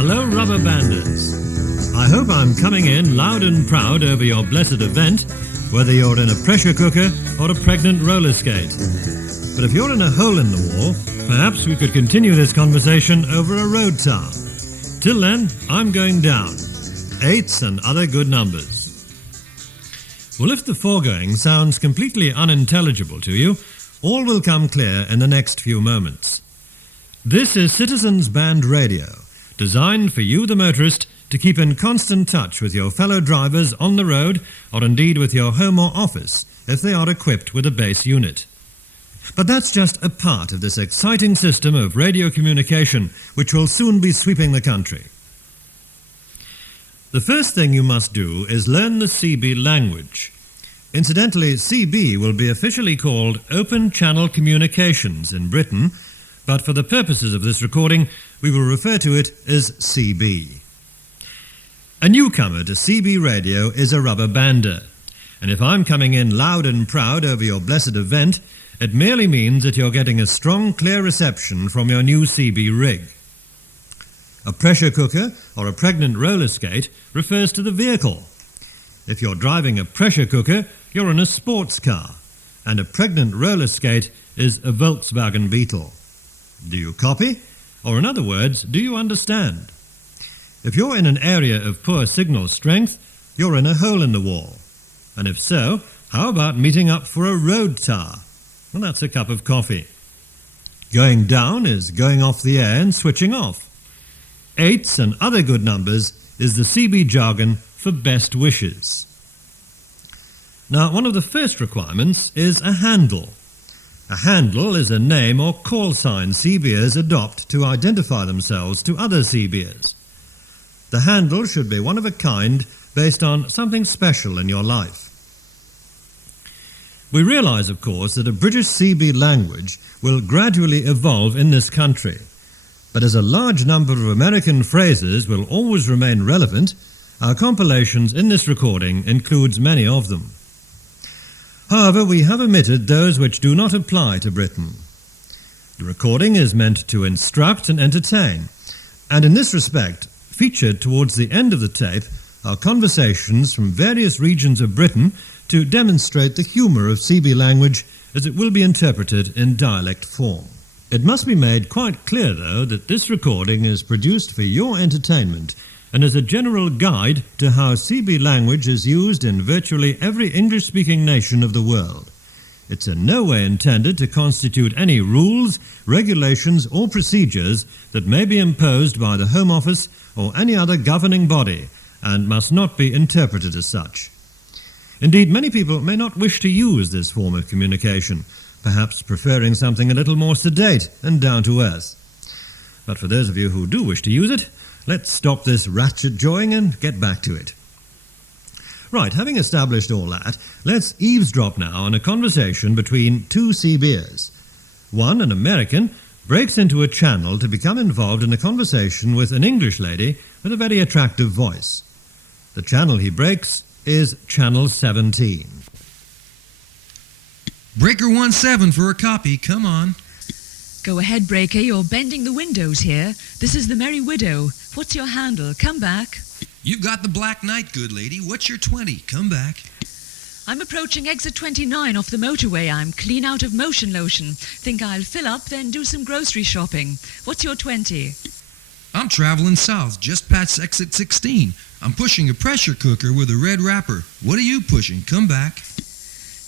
Hello, rubber banders. I hope I'm coming in loud and proud over your blessed event, whether you're in a pressure cooker or a pregnant roller skate. But if you're in a hole in the wall, perhaps we could continue this conversation over a road tar. Till then, I'm going down. 8s and other good numbers. Well, if the foregoing sounds completely unintelligible to you, all will come clear in the next few moments. This is Citizens Band Radio, designed for you, the motorist, to keep in constant touch with your fellow drivers on the road, or indeed with your home or office, if they are equipped with a base unit. But that's just a part of this exciting system of radio communication, which will soon be sweeping the country. The first thing you must do is learn the CB language. Incidentally, CB will be officially called Open Channel Communications in Britain, but for the purposes of this recording, we will refer to it as CB. A newcomer to CB radio is a rubber bander, and if I'm coming in loud and proud over your blessed event, it merely means that you're getting a strong, clear reception from your new CB rig. A pressure cooker or a pregnant roller skate refers to the vehicle. If you're driving a pressure cooker, you're in a sports car, and a pregnant roller skate is a Volkswagen Beetle. Do you copy? Or in other words, do you understand? If you're in an area of poor signal strength, you're in a hole in the wall. And if so, how about meeting up for a road tar? Well, that's a cup of coffee. Going down is going off the air and switching off. 8s and other good numbers is the CB jargon for best wishes. Now, one of the first requirements is a handle. A handle is a name or call sign CBers adopt to identify themselves to other CBers. The handle should be one of a kind based on something special in your life. We realise, of course, that a British CB language will gradually evolve in this country. But as a large number of American phrases will always remain relevant, our compilations in this recording includes many of them. However, we have omitted those which do not apply to Britain. The recording is meant to instruct and entertain, and in this respect, featured towards the end of the tape are conversations from various regions of Britain to demonstrate the humour of CB language as it will be interpreted in dialect form. It must be made quite clear, though, that this recording is produced for your entertainment and as a general guide to how CB language is used in virtually every English-speaking nation of the world. It's in no way intended to constitute any rules, regulations or procedures that may be imposed by the Home Office or any other governing body and must not be interpreted as such. Indeed, many people may not wish to use this form of communication, perhaps preferring something a little more sedate and down to earth. But for those of you who do wish to use it, let's stop this ratchet jawing and get back to it. Right, having established all that, let's eavesdrop now on a conversation between two CBers. One, an American, breaks into a channel to become involved in a conversation with an English lady with a very attractive voice. The channel he breaks is Channel 17. Breaker 17 for a copy, come on. Go ahead, Breaker, you're bending the windows here. This is the Merry Widow. What's your handle? Come back. You've got the Black Knight, good lady. What's your 20? Come back. I'm approaching exit 29 off the motorway. I'm clean out of motion lotion. Think I'll fill up, then do some grocery shopping. What's your 20? I'm traveling south, just past exit 16. I'm pushing a pressure cooker with a red wrapper. What are you pushing? Come back.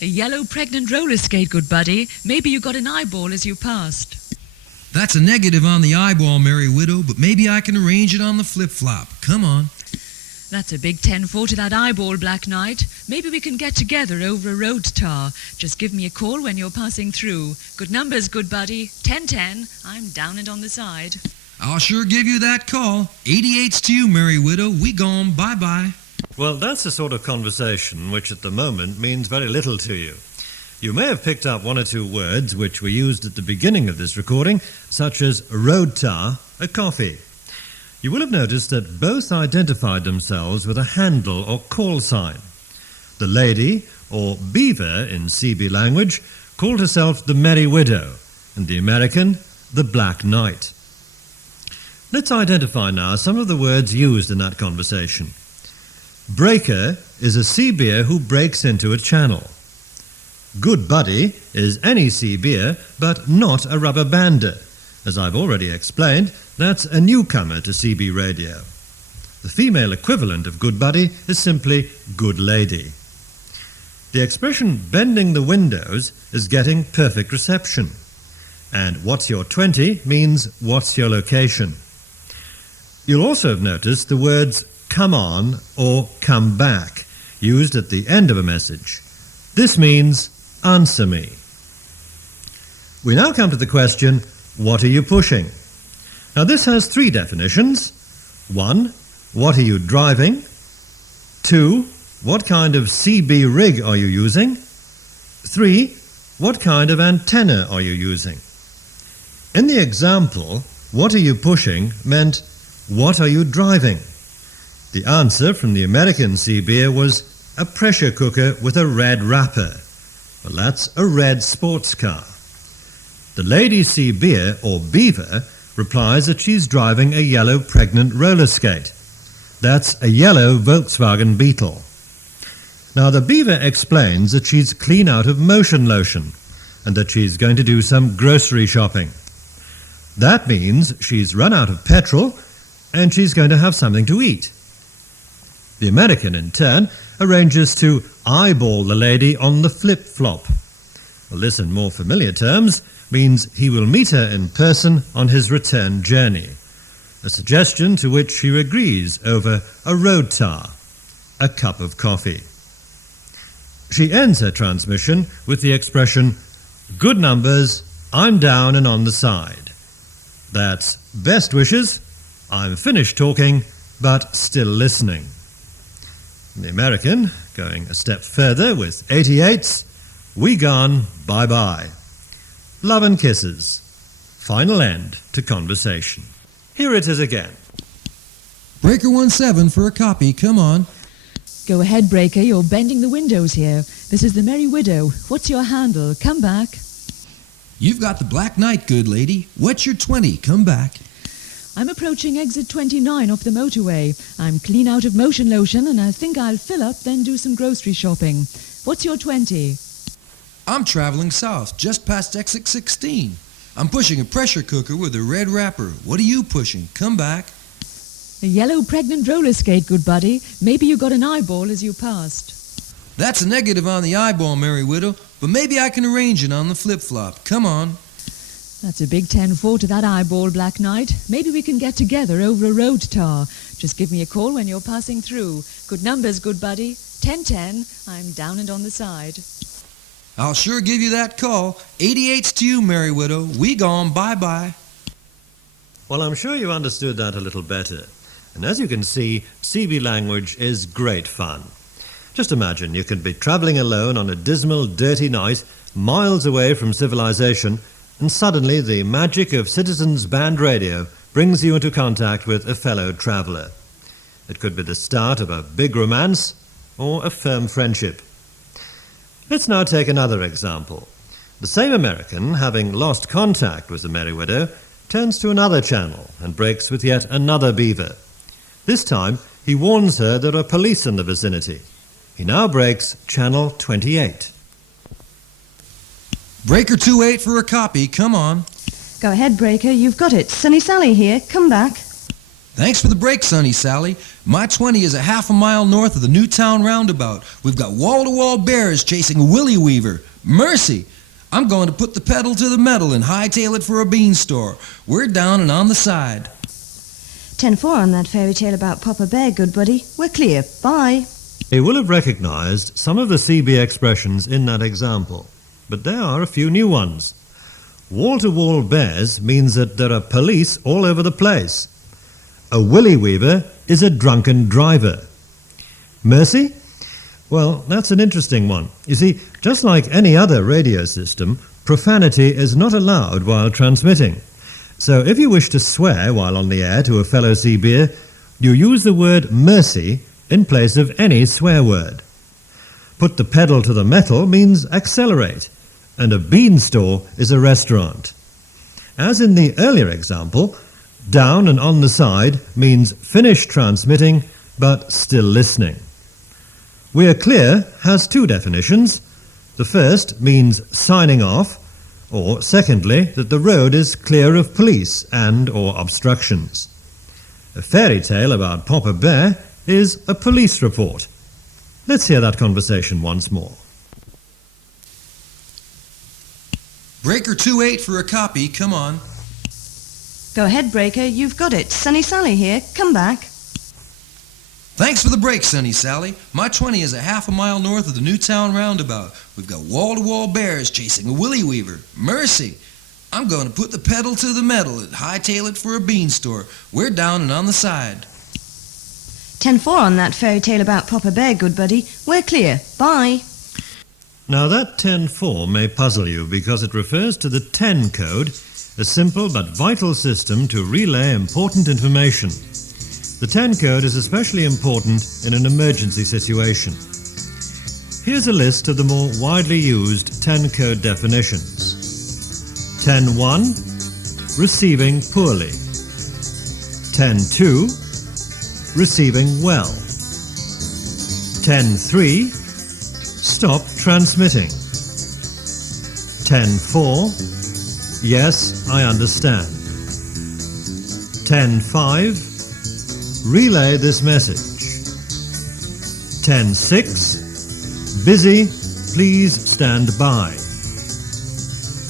A yellow pregnant roller skate, good buddy. Maybe you got an eyeball as you passed. That's a negative on the eyeball, Merry Widow, but maybe I can arrange it on the flip-flop. Come on. That's a big 10-4 to that eyeball, Black Knight. Maybe we can get together over a road tar. Just give me a call when you're passing through. Good numbers, good buddy. 10-10. I'm down and on the side. I'll sure give you that call. 88's to you, Merry Widow. We gone. Bye-bye. Well, that's the sort of conversation which at the moment means very little to you. You may have picked up one or two words which were used at the beginning of this recording, such as a road tar, a coffee. You will have noticed that both identified themselves with a handle or call sign. The lady, or beaver in CB language, called herself the Merry Widow, and the American, the Black Knight. Let's identify now some of the words used in that conversation. Breaker is a sea beer who breaks into a channel. Good buddy is any sea beer, but not a rubber bander. As I've already explained, that's a newcomer to CB radio. The female equivalent of good buddy is simply good lady. The expression bending the windows is getting perfect reception. And what's your 20 means what's your location. You'll also have noticed the words come on or come back used at the end of a message. This means answer me. We now come to the question, what are you pushing? Now this has three definitions. 1. What are you driving? 2. What kind of CB rig are you using? 3. What kind of antenna are you using? In the example, what are you pushing meant, what are you driving? The answer from the American CBer was a pressure cooker with a red wrapper. Well, that's a red sports car. The lady CBer, or beaver, replies that she's driving a yellow pregnant roller skate. That's a yellow Volkswagen Beetle. Now the beaver explains that she's clean out of motion lotion and that she's going to do some grocery shopping. That means she's run out of petrol and she's going to have something to eat. The American, in turn, arranges to eyeball the lady on the flip-flop. Well, this, in more familiar terms, means he will meet her in person on his return journey, a suggestion to which she agrees over a road tar, a cup of coffee. She ends her transmission with the expression, good numbers, I'm down and on the side. That's best wishes, I'm finished talking, but still listening. The American, going a step further with 88s, we gone, bye-bye. Love and kisses. Final end to conversation. Here it is again. Breaker 17 for a copy, come on. Go ahead, Breaker, you're bending the windows here. This is the Merry Widow. What's your handle? Come back. You've got the Black Knight, good lady. What's your 20? Come back. I'm approaching exit 29 off the motorway. I'm clean out of motion lotion and I think I'll fill up, then do some grocery shopping. What's your 20? I'm traveling south, just past exit 16. I'm pushing a pressure cooker with a red wrapper. What are you pushing? Come back. A yellow pregnant roller skate, good buddy. Maybe you got an eyeball as you passed. That's a negative on the eyeball, Merry Widow, but maybe I can arrange it on the flip-flop. Come on. That's a big 10-4 to that eyeball, Black Knight. Maybe we can get together over a road tar. Just give me a call when you're passing through. Good numbers, good buddy. 1010. I'm down and on the side. I'll sure give you that call. 88's to you, Merry Widow. We gone, bye-bye. Well, I'm sure you understood that a little better. And as you can see, CB language is great fun. Just imagine you could be travelling alone on a dismal, dirty night, miles away from civilization, and suddenly the magic of Sytems band radio brings you into contact with a fellow traveller. It could be the start of a big romance or a firm friendship. Let's now take another example. The same American, having lost contact with the Merry Widow, turns to another channel and breaks with yet another beaver. This time, he warns her there are police in the vicinity. He now breaks channel 28. Breaker 28 for a copy, come on. Go ahead, Breaker, you've got it. Sunny Sally here, come back. Thanks for the break, Sunny Sally. My 20 is a half a mile north of the Newtown roundabout. We've got wall-to-wall bears chasing a willy weaver. Mercy! I'm going to put the pedal to the metal and hightail it for a bean store. We're down and on the side. 10-4 on that fairy tale about Papa Bear, good buddy. We're clear. Bye. You will have recognised some of the CB expressions in that example, but there are a few new ones. Wall-to-wall bears means that there are police all over the place. A willy weaver is a drunken driver. Mercy? Well, that's an interesting one. You see, just like any other radio system, profanity is not allowed while transmitting. So if you wish to swear while on the air to a fellow CBer, you use the word mercy in place of any swear word. Put the pedal to the metal means accelerate, and a bean store is a restaurant. As in the earlier example, Down and on the side means finished transmitting but still listening. We're clear has two definitions. The first means signing off, or secondly, that the road is clear of police and or obstructions. A fairy tale about Papa Bear is a police report. Let's hear that conversation once more. Breaker 28 for a copy, come on. Go ahead, Breaker. You've got it. Sunny Sally here. Come back. Thanks for the break, Sunny Sally. My 20 is a half a mile north of the Newtown roundabout. We've got wall-to-wall bears chasing a willy weaver. Mercy! I'm going to put the pedal to the metal and hightail it for a bean store. We're down and on the side. 10-4 on that fairy tale about Papa Bear, good buddy. We're clear. Bye. Now that 10-4 may puzzle you because it refers to the 10 code, a simple but vital system to relay important information. The 10 code is especially important in an emergency situation. Here's a list of the more widely used 10 code definitions. 10-1, receiving poorly. 10-2, receiving well. 10-3, stop transmitting. 10-4, yes, I understand. 10-5, relay this message. 10-6, busy, please stand by.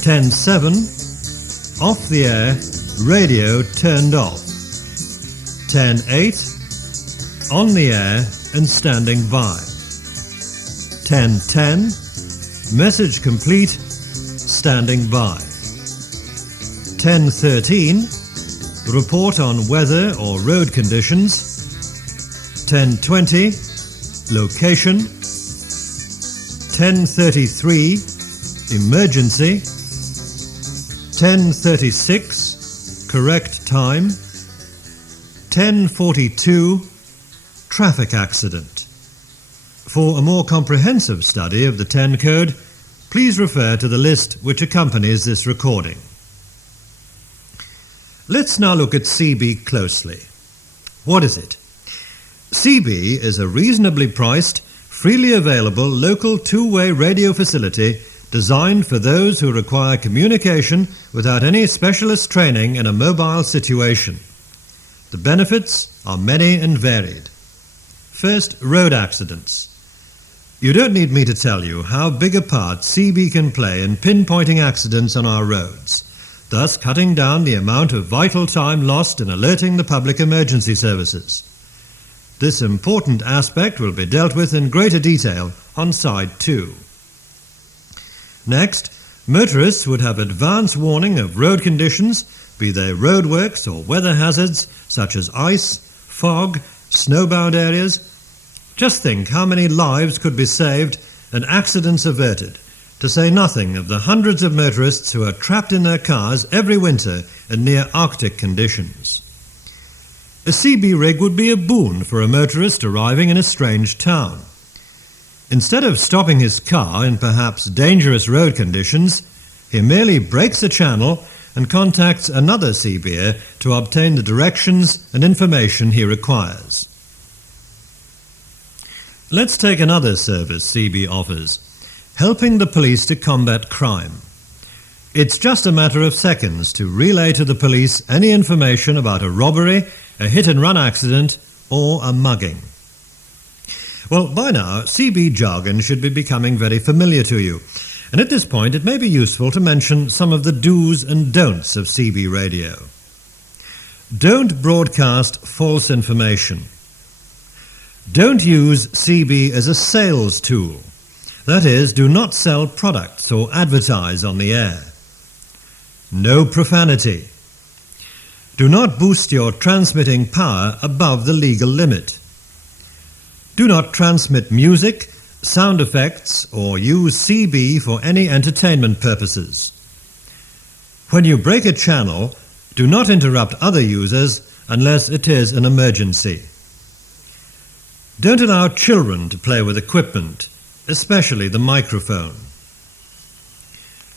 10-7, off the air, radio turned off. 10-8, on the air and standing by. 10-10, message complete, standing by. 10-13, report on weather or road conditions. 10-20, location. 10-33, emergency. 10-36, correct time. 10-42, traffic accident. For a more comprehensive study of the 10 code, please refer to the list which accompanies this recording. Let's now look at CB closely. What is it? CB is a reasonably priced, freely available local two-way radio facility designed for those who require communication without any specialist training in a mobile situation. The benefits are many and varied. First, road accidents. You don't need me to tell you how big a part CB can play in pinpointing accidents on our roads, thus cutting down the amount of vital time lost in alerting the public emergency services. This important aspect will be dealt with in greater detail on side 2. Next, motorists would have advance warning of road conditions, be they roadworks or weather hazards such as ice, fog, snowbound areas. Just think how many lives could be saved and accidents averted, to say nothing of the hundreds of motorists who are trapped in their cars every winter in near Arctic conditions. A CB rig would be a boon for a motorist arriving in a strange town. Instead of stopping his car in perhaps dangerous road conditions, he merely breaks a channel and contacts another CBer to obtain the directions and information he requires. Let's take another service CB offers, helping the police to combat crime. It's just a matter of seconds to relay to the police any information about a robbery, a hit-and-run accident, or a mugging. Well, by now, CB jargon should be becoming very familiar to you, and at this point it may be useful to mention some of the do's and don'ts of CB radio. Don't broadcast false information. Don't use CB as a sales tool. That is, do not sell products or advertise on the air. No profanity. Do not boost your transmitting power above the legal limit. Do not transmit music, sound effects, or use CB for any entertainment purposes. When you break a channel, do not interrupt other users unless it is an emergency. Don't allow children to play with equipment, especially the microphone.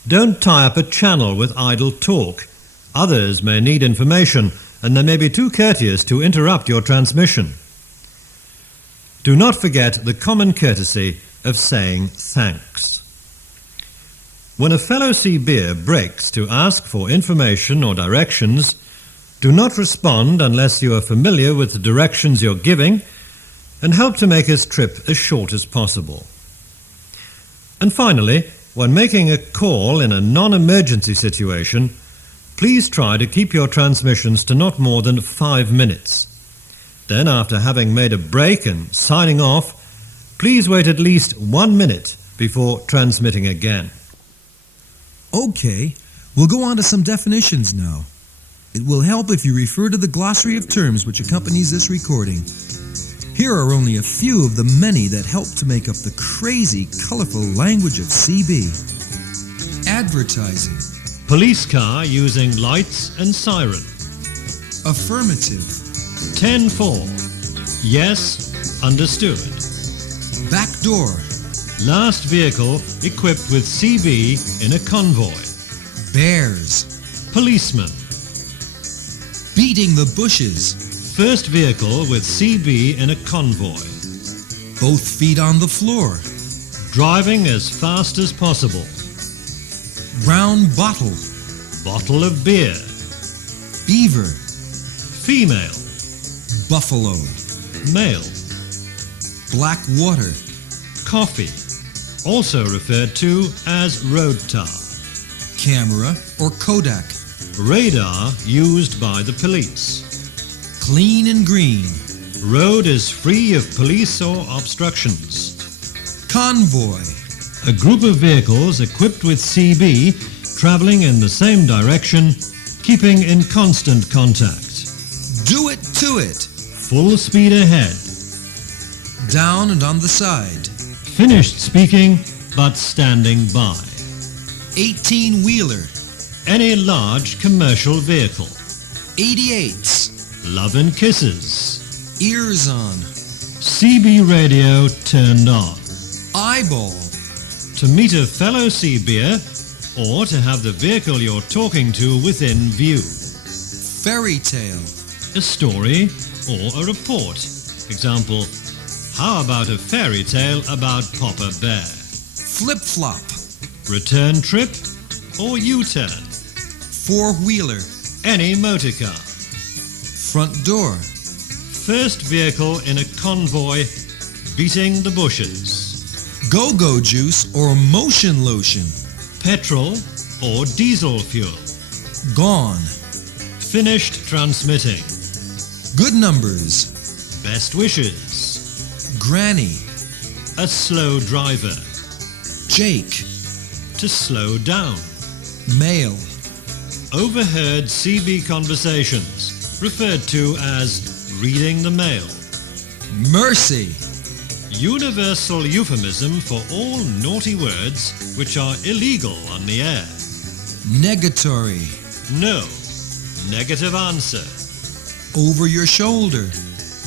Don't tie up a channel with idle talk. Others may need information, and they may be too courteous to interrupt your transmission. Do not forget the common courtesy of saying thanks. When a fellow CBer breaks to ask for information or directions, do not respond unless you are familiar with the directions you're giving, and help to make his trip as short as possible. And finally, when making a call in a non-emergency situation, please try to keep your transmissions to not more than 5 minutes. Then, after having made a break and signing off, please wait at least 1 minute before transmitting again. Okay, we'll go on to some definitions now. It will help if you refer to the glossary of terms which accompanies this recording. Here are only a few of the many that help to make up the crazy, colorful language of CB. Advertising. Police car using lights and siren. Affirmative. 10-4. Yes, understood. Back door. Last vehicle equipped with CB in a convoy. Bears. Policeman. Beating the bushes. First vehicle with CB in a convoy. Both feet on the floor. Driving as fast as possible. Brown bottle. Bottle of beer. Beaver. Female. Buffalo. Male. Black water. Coffee. Also referred to as road tar. Camera or Kodak. Radar used by the police. Clean and green. Road is free of police or obstructions. Convoy. A group of vehicles equipped with CB traveling in the same direction, keeping in constant contact. Do it to it. Full speed ahead. Down and on the side. Finished speaking, but standing by. 18-wheeler. Any large commercial vehicle. 88s. Love and kisses. Ears on. CB radio turned on. Eyeball. To meet a fellow CBer, or to have the vehicle you're talking to within view. Fairy tale. A story or a report. Example, how about a fairy tale about Papa Bear? Flip-flop. Return trip or U-turn. Four-wheeler. Any motor car. Front door. First vehicle in a convoy beating the bushes. Go-go juice or motion lotion. Petrol or diesel fuel. Gone. Finished transmitting. Good numbers. Best wishes. Granny. A slow driver. Jake. To slow down. Mail. Overheard CB conversations, referred to as reading the mail. Mercy. Universal euphemism for all naughty words which are illegal on the air. Negatory. No. Negative answer. Over your shoulder.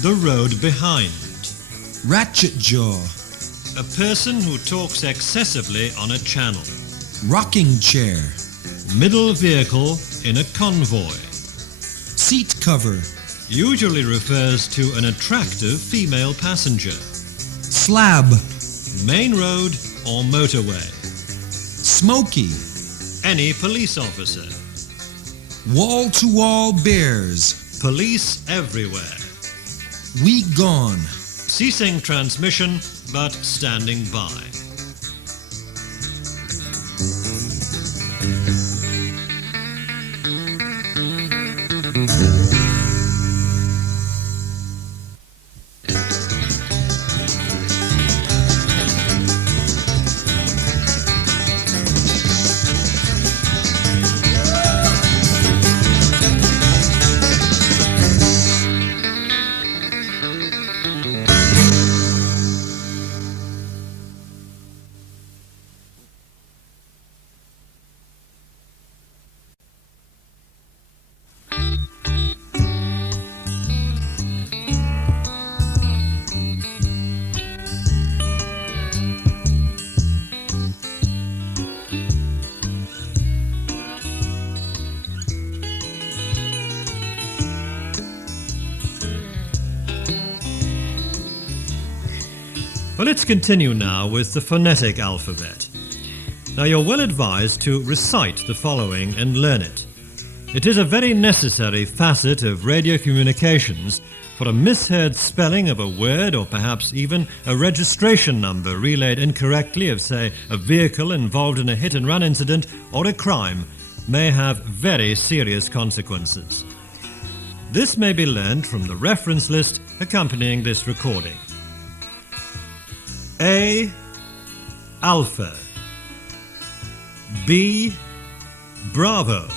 The road behind. Ratchet jaw. A person who talks excessively on a channel. Rocking chair. Middle vehicle in a convoy. Seat cover. Usually refers to an attractive female passenger. Slab. Main road or motorway. Smoky. Any police officer. Wall-to-wall bears. Police everywhere. We gone. Ceasing transmission but standing by. Well, let's continue now with the phonetic alphabet. Now, you're well advised to recite the following and learn it. It is a very necessary facet of radio communications for a misheard spelling of a word or perhaps even a registration number relayed incorrectly of, say, a vehicle involved in a hit-and-run incident or a crime may have very serious consequences. This may be learned from the reference list accompanying this recording. A. Alpha. B. Bravo.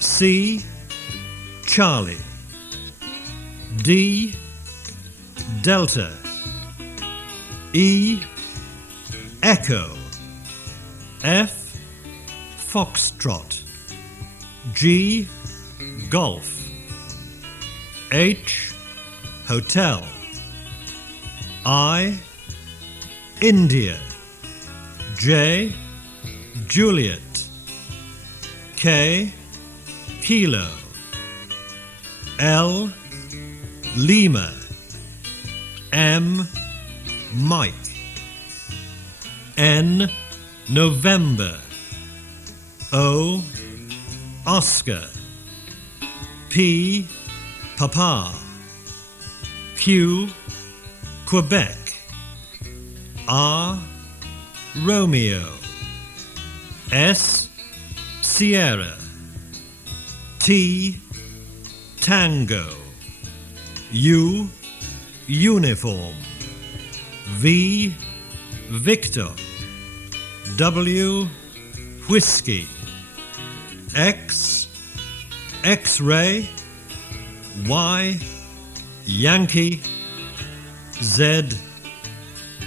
C. Charlie. D. Delta. E. Echo. F. Foxtrot. G. Golf. H. Hotel. I. India. J. Juliet. K. Kilo. L. Lima. M. Mike. N. November. O. Oscar. P. Papa. Q. Quebec. R. Romeo. S. Sierra. T. Tango. U. Uniform. V. Victor. W. Whiskey. X. X-ray. Y. Yankee. Z.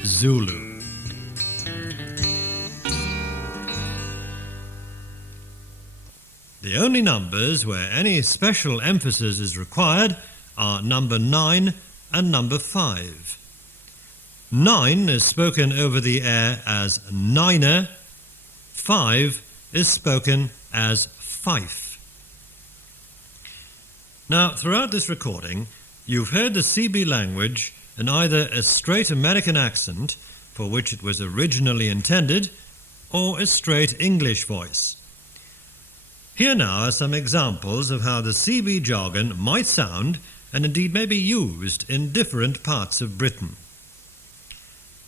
Zulu. The only numbers where any special emphasis is required are number 9 and number 5. 9 is spoken over the air as niner. 5 is spoken as fife. Now, throughout this recording, you've heard the CB language in either a straight American accent, for which it was originally intended, or a straight English voice. Here now are some examples of how the CB jargon might sound and indeed may be used in different parts of Britain.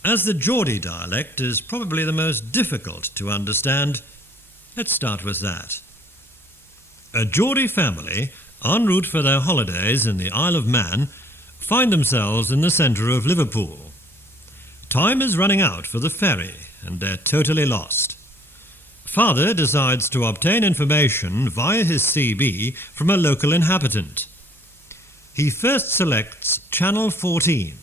As the Geordie dialect is probably the most difficult to understand, let's start with that. A Geordie family, en route for their holidays in the Isle of Man, find themselves in the centre of Liverpool. Time is running out for the ferry and they're totally lost. Father decides to obtain information via his CB from a local inhabitant. He first selects Channel 14,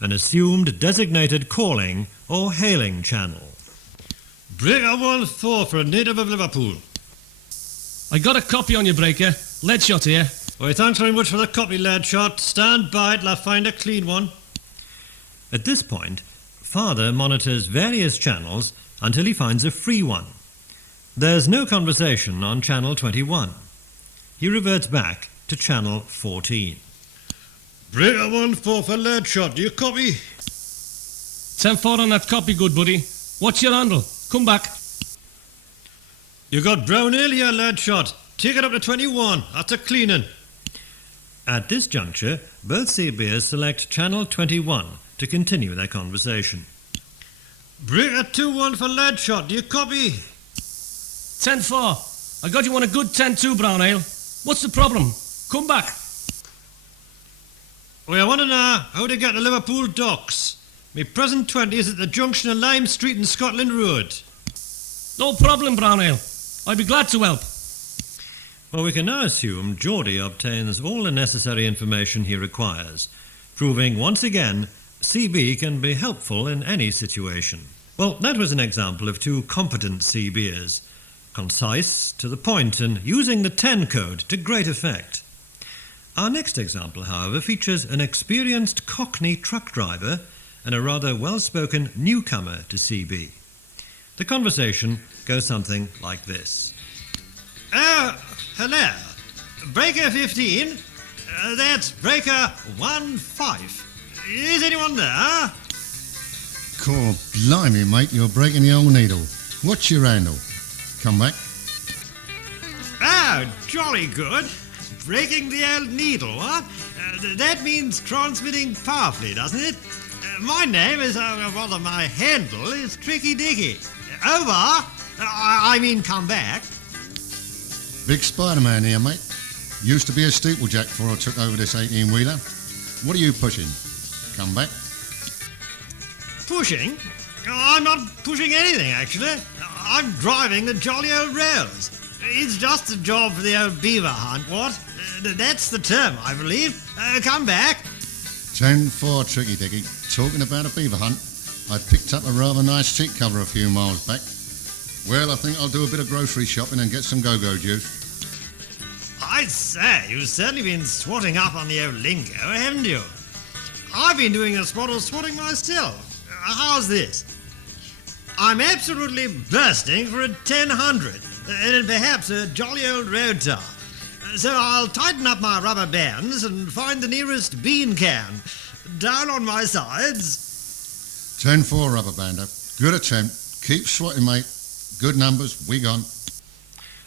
an assumed designated calling or hailing channel. Breaker 1-4 for a native of Liverpool. I got a copy on your breaker. Lead shot here. Well, thanks very much for the copy, lad shot. Stand by till I find a clean one. At this point, Father monitors various channels until he finds a free one. There's no conversation on Channel 21. He reverts back to Channel 14. Breaker 1-4 for lead shot. Do you copy? 10-4 on that copy, good buddy. What's your handle? Come back. You got brown ale here, lad shot. Take it up to 21. That's a cleaning. At this juncture, both CBers select Channel 21 to continue their conversation. Breaker 2-1 for lead shot. Do you copy? 10-4. I got you on a good 10-2, brown ale. What's the problem? Come back. We want to know how to get to Liverpool docks. My present 20 is at the junction of Lime Street and Scotland Road. No problem, brown ale. I'd be glad to help. Well, we can now assume Geordie obtains all the necessary information he requires, proving once again CB can be helpful in any situation. Well, that was an example of two competent CBers, concise, to the point, and using the 10 code to great effect. Our next example, however, features an experienced Cockney truck driver and a rather well-spoken newcomer to CB. The conversation goes something like this. Hello. Breaker 15. That's breaker 1-5. Is anyone there? Cool, blimey, mate, you're breaking the old needle. What's your handle? Come back. Oh, jolly good. Breaking the old needle, what? That means transmitting powerfully, doesn't it? My name is, rather my handle is Tricky Dicky. Over. I mean come back. Big Spider-Man here, mate. Used to be a steeplejack before I took over this 18-wheeler. What are you pushing? Come back. Pushing? I'm not pushing anything, actually. I'm driving the jolly old rails. It's just a job for the old beaver hunt, what? That's the term, I believe. Come back. 10-4, Tricky Dicky. Talking about a beaver hunt, I picked up a rather nice seat cover a few miles back. Well, I think I'll do a bit of grocery shopping and get some go-go juice. I say, you've certainly been swatting up on the old lingo, haven't you? I've been doing a spot of swatting myself. How's this? I'm absolutely bursting for a 1000, and perhaps a jolly old road tar. So I'll tighten up my rubber bands and find the nearest bean can. Down on my sides. 10-4, rubber bander. Good attempt. Keep swatting, mate. Good numbers. We gone.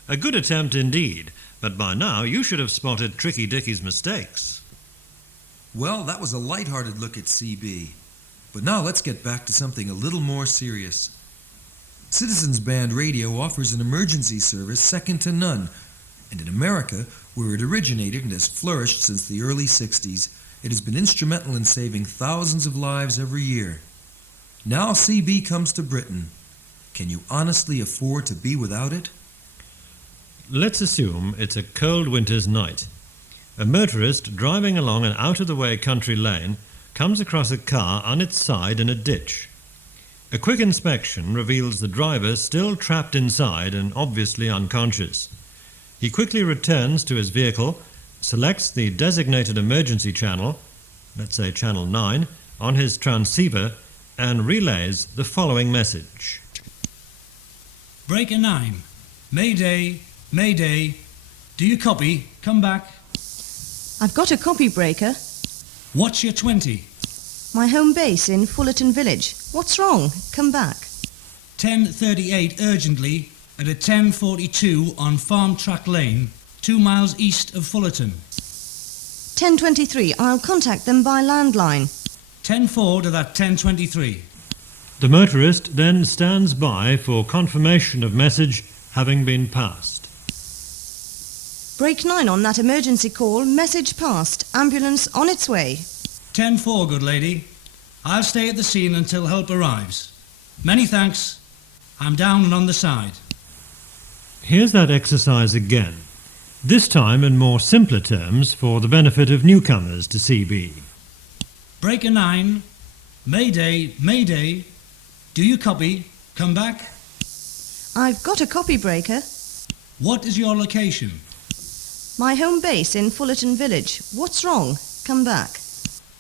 A good attempt indeed, but by now you should have spotted Tricky Dicky's mistakes. Well, that was a light-hearted look at CB. But now let's get back to something a little more serious. Citizens Band Radio offers an emergency service second to none. And in America, where it originated and has flourished since the early 60s, it has been instrumental in saving thousands of lives every year. Now CB comes to Britain. Can you honestly afford to be without it? Let's assume it's a cold winter's night. A motorist driving along an out-of-the-way country lane comes across a car on its side in a ditch. A quick inspection reveals the driver still trapped inside and obviously unconscious. He quickly returns to his vehicle, selects the designated emergency channel, let's say channel 9, on his transceiver and relays the following message. Breaker 9. Mayday, Mayday. Do you copy? Come back. I've got a copy, Breaker. What's your 20? My home base in Fullerton Village. What's wrong? Come back. 1038 urgently at a 1042 on Farm Track Lane, 2 miles east of Fullerton. 1023. I'll contact them by landline. 10-4 to that 1023. The motorist then stands by for confirmation of message having been passed. Break 9 on that emergency call. Message passed. Ambulance on its way. 10-4, good lady. I'll stay at the scene until help arrives. Many thanks. I'm down and on the side. Here's that exercise again, this time in more simpler terms for the benefit of newcomers to CB. Breaker 9. Mayday, Mayday. Do you copy? Come back. I've got a copy, Breaker. What is your location? My home base in Fullerton Village. What's wrong? Come back.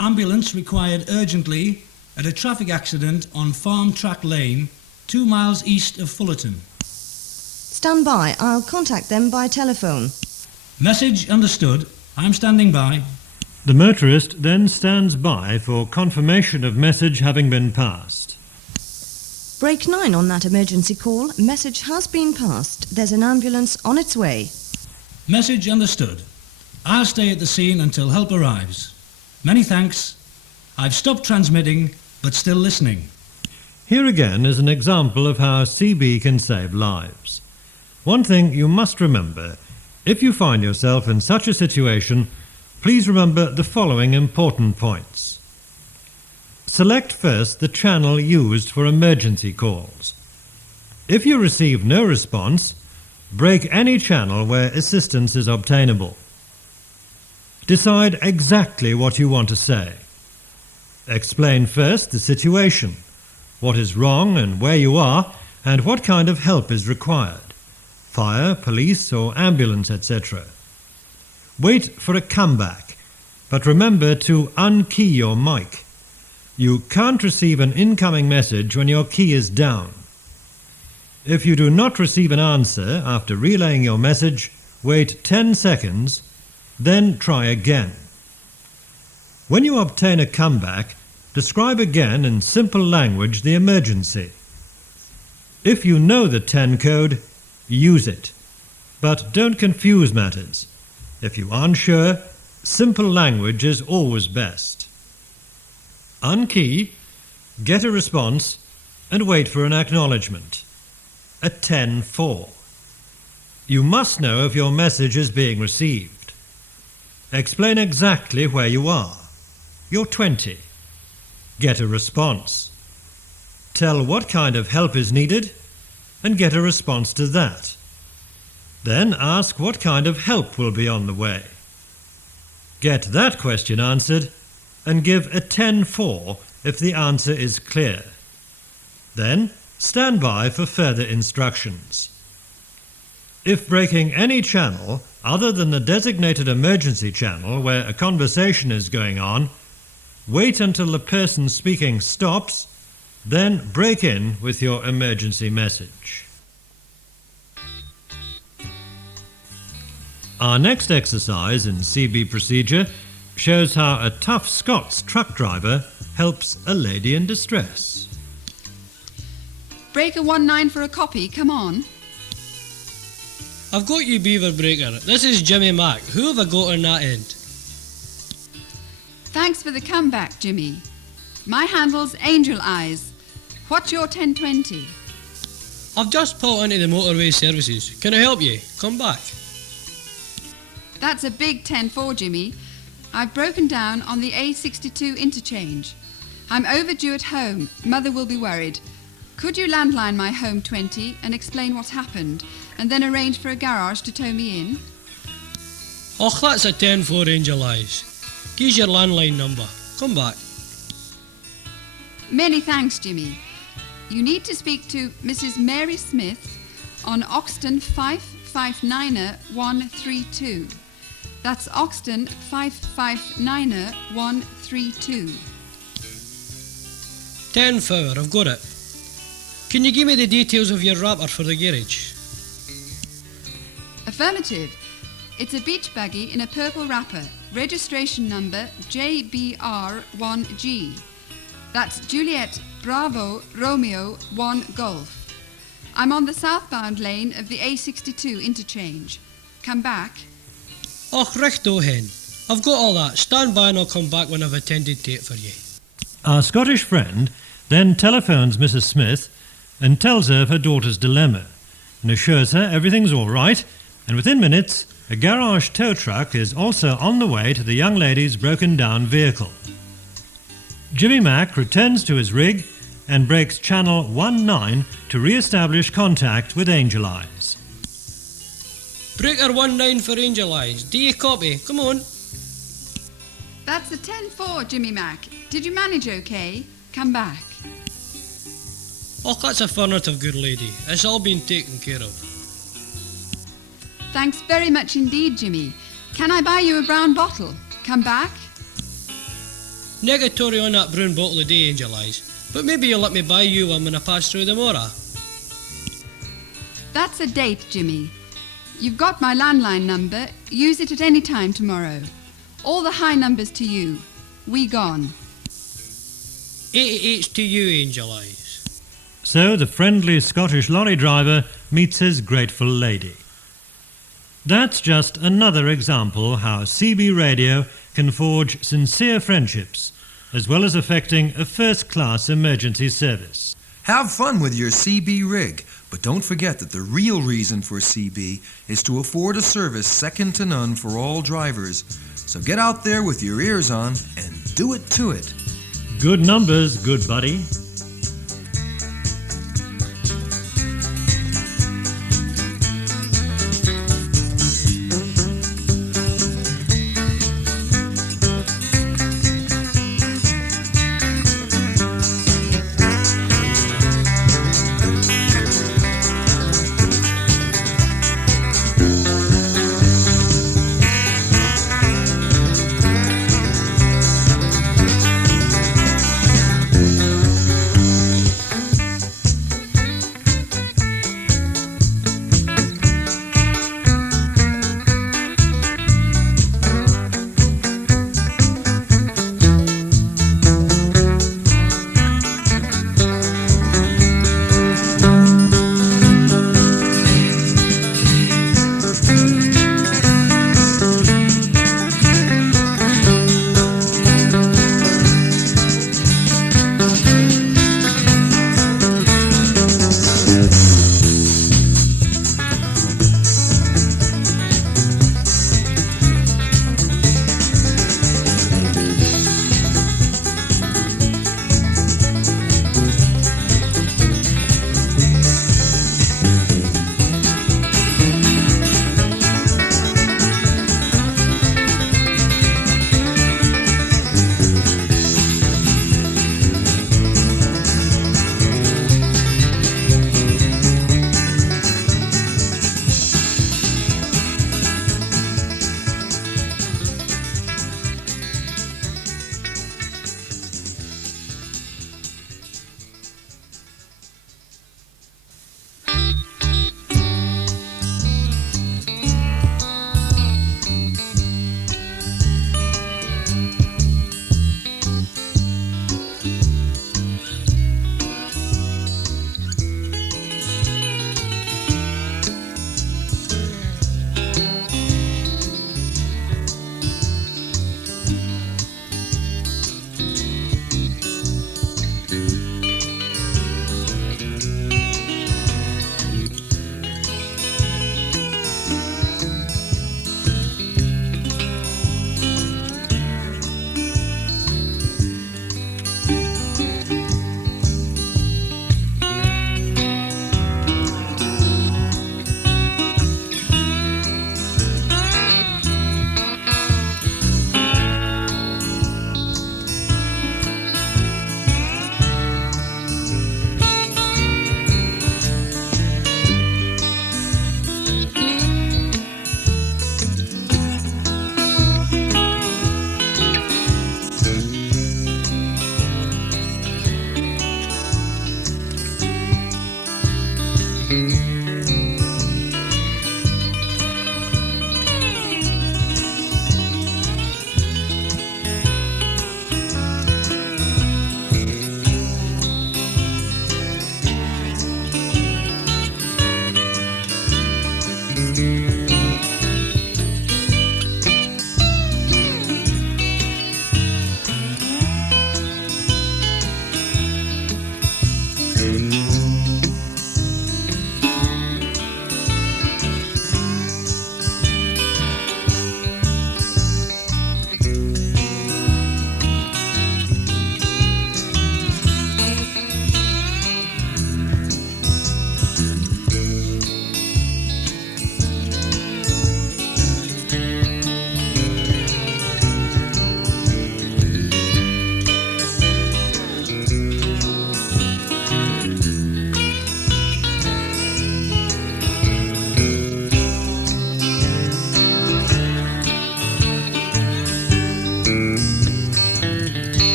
Ambulance required urgently at a traffic accident on Farm Track Lane, 2 miles east of Fullerton. Stand by. I'll contact them by telephone. Message understood. I'm standing by. The motorist then stands by for confirmation of message having been passed. Break 9 on that emergency call. Message has been passed. There's an ambulance on its way. Message understood. I'll stay at the scene until help arrives. Many thanks. I've stopped transmitting, but still listening. Here again is an example of how CB can save lives. One thing you must remember, if you find yourself in such a situation, please remember the following important points. Select first the channel used for emergency calls. If you receive no response, break any channel where assistance is obtainable. Decide exactly what you want to say. Explain first the situation, what is wrong and where you are, and what kind of help is required. Fire, police or ambulance, etc. Wait for a comeback, but remember to unkey your mic. You can't receive an incoming message when your key is down. If you do not receive an answer after relaying your message, wait 10 seconds, then try again. When you obtain a comeback, describe again in simple language the emergency. If you know the 10 code, use it. But don't confuse matters. If you aren't sure, simple language is always best. Unkey, get a response, and wait for an acknowledgement. A 10-4. You must know if your message is being received. Explain exactly where you are. You're 20. Get a response. Tell what kind of help is needed and get a response to that. Then ask what kind of help will be on the way. Get that question answered and give a 10-4 if the answer is clear. Then stand by for further instructions. If breaking any channel other than the designated emergency channel where a conversation is going on, wait until the person speaking stops, then break in with your emergency message. Our next exercise in CB procedure shows how a tough Scots truck driver helps a lady in distress. Breaker 19 for a copy, come on. I've got you, Beaver Breaker. This is Jimmy Mack. Who have I got on that end? Thanks for the comeback, Jimmy. My handle's Angel Eyes. What's your 1020? I've just pulled into the motorway services. Can I help you? Come back. That's a big 10-4, Jimmy. I've broken down on the A62 interchange. I'm overdue at home. Mother will be worried. Could you landline my home 20 and explain what's happened, and then arrange for a garage to tow me in? Och, that's a 10-4, Angel Eyes. Here's your landline number. Come back. Many thanks, Jimmy. You need to speak to Mrs. Mary Smith on Oxton 559132. That's Oxton 559132. 10-4, I've got it. Can you give me the details of your wrapper for the garage? Affirmative. It's a beach buggy in a purple wrapper. Registration number JBR1G. That's Juliet Bravo Romeo 1 Golf. I'm on the southbound lane of the A62 interchange. Come back. Och, righto hen. I've got all that. Stand by and I'll come back when I've attended to it for you. Our Scottish friend then telephones Mrs. Smith and tells her of her daughter's dilemma and assures her everything's all right, and within minutes a garage tow truck is also on the way to the young lady's broken down vehicle. Jimmy Mack returns to his rig and breaks channel 19 to re-establish contact with Angel Eyes. Breaker 19 for Angel Eyes. Do you copy? Come on. That's a 10-4, Jimmy Mack. Did you manage okay? Come back. Och, that's affirmative, good lady. It's all been taken care of. Thanks very much indeed, Jimmy. Can I buy you a brown bottle? Come back. Negatory on that brown bottle a day, Angel Eyes. But maybe you'll let me buy you one when I pass through the Mora. That's a date, Jimmy. You've got my landline number. Use it at any time tomorrow. All the high numbers to you. We gone. 88's to you, Angel Eyes. So the friendly Scottish lorry driver meets his grateful lady. That's just another example how CB radio can forge sincere friendships, as well as affecting a first-class emergency service. Have fun with your CB rig, but don't forget that the real reason for CB is to afford a service second to none for all drivers. So get out there with your ears on and do it to it. Good numbers, good buddy.